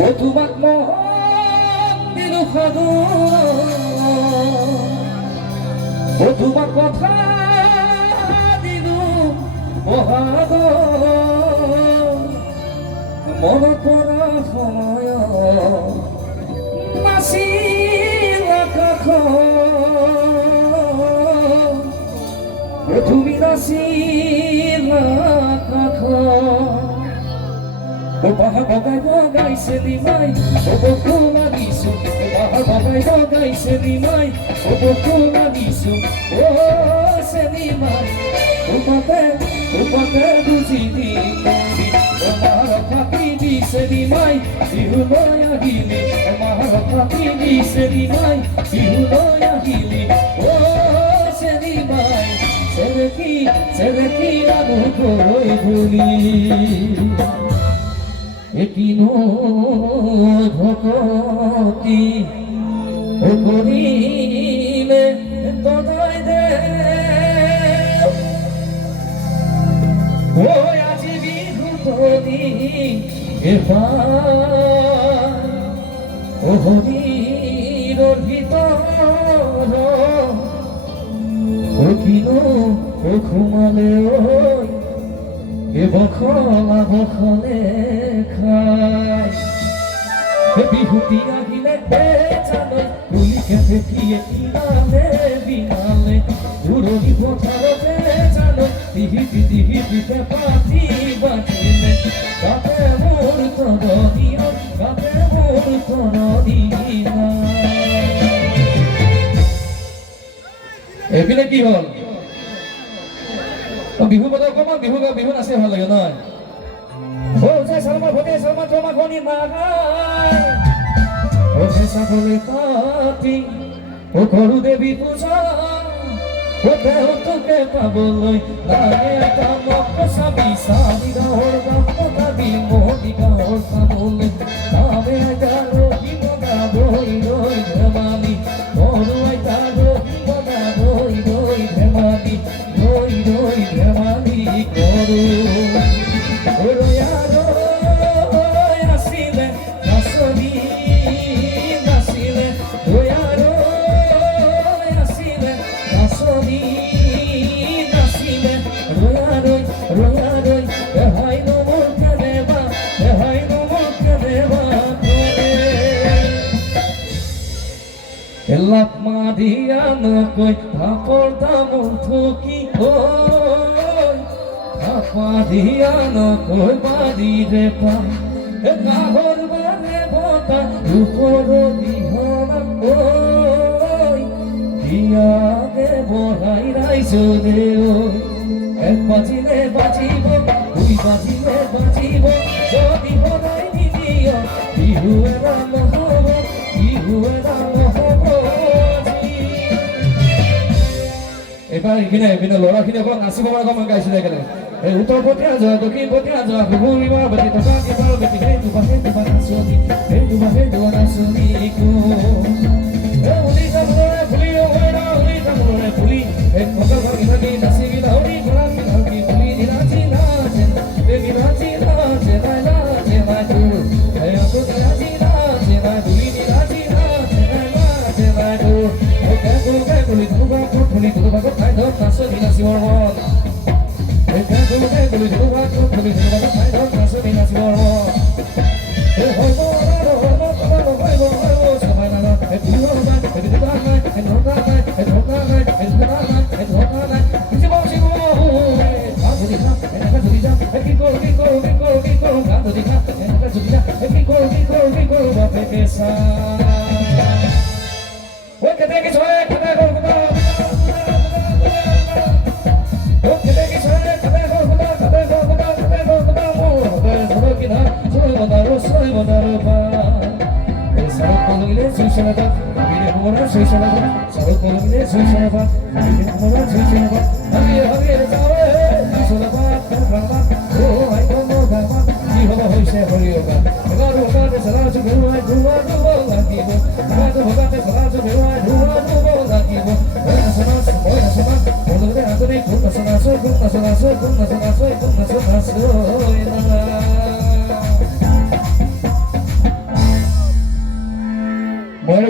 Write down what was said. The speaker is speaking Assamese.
ও তোমাক মন দিলো সাধু ও তোমাক কথা দিলো বহাগ মন পৰা সময় নাছিল কাষ তুমি নাছিলা কাষ ও বাহা বগাই বগাইছে নিমাই ও বকু লাগিছো বাহা বগাই বগাইছে নিমাই ও বকু লাগিছো ও সে নিমাই উপতে বুঝি দি মন্দি আমার ফাঁকি দিছে নিমাই বিহু লয় আহিলি আমার ফাঁকি দিছে নিমাই বিহু লয় আহিলি ও সে নিমাই সেরেকি রানু কই ভুলি একিনো ভকতি করিলে তদাই দে ও আজি বিহু তনি এবার ও হরির ভিতর ও কিনো ও ঘুমালে ওই এ বখলা বখলে খায় বিহুতি আহিলে বেচালে তুলিকে দেখিয়ে কিনালে বিনালে উড়ি পথারতে চালে দিহিতে পাতি বাজিলে কাতে মোর তরদিয়া কাতে মোর তরদিয়া এইপিনে কি হল বিহু বতৰ অকণমান বিহু নাচে ভাল লাগে নহয় ও যে শৰ্মা ভতে শৰ্মা তোমাক গনি মাগাই ও যে সকলে তাতি ও কৰো দেৱী পূজা ও দেহ তোকে পাবলৈ লাগে কামক চাবি চাবি গাঁৱৰ গাম পতাবি মোদি গাঁৱৰ চাবলৈ নামে গাৰো বিমদা বৈ ৰৈ ধেমালি মৰুৱাই তাৰো বিমদা বৈ ৰৈ ধেমালি ৰৈ ৰৈ ধেমালি কৰো লাভ মাৰিয়া নকৈ থাপৰ তামোল থকি থাপ মাৰিয়া নকৈ বাৰীৰে পা গাহৰ বাৰে বতা ৰূপৰ দিহনা দিয়াকে বঢ়াই ৰাইজো দে এক বাজিলে বাজিব দুই বাজিলে বাজিব যদি বনাই নিদিয় বিহু এটা নহ'ব বিহু এটা নহ'ব এবাৰ এইপিনে ল'ৰাখিনি অকণ নাচিব পৰা অকণমান গাইছিলে একেলগে এই উত্তৰ পতিয়া যোৱা দক্ষিণ পতিয়া যোৱা ঘুগুৰিবা বাটি থকা কিবাৰ বেটি সেই দুবা নাচনি সেই দুবা নাচনি উলি যাবলৈ ফুলি ৰঙা উলি যাবলৈ ফুলি এই ভগা ভাগি ভাগি নাচি গিলাউৰি পৰা ভাগি ফুলি নাচি নাচে বেবি নাচি নাচে নাই নাচে নাই তোৰ এই অটো নাচি নাচে নাই ফুলি নাচি নাচে নাই নাচে নাই তোৰ ওকে ফুলি দুবা ফুলি দুবা খাই ধৰ নাচনি নাচিবৰ মন ওকে ফুলি দুবা ফুলি দুবা খাই ধৰ নাচনি নাচিবৰ মন এই হয় মই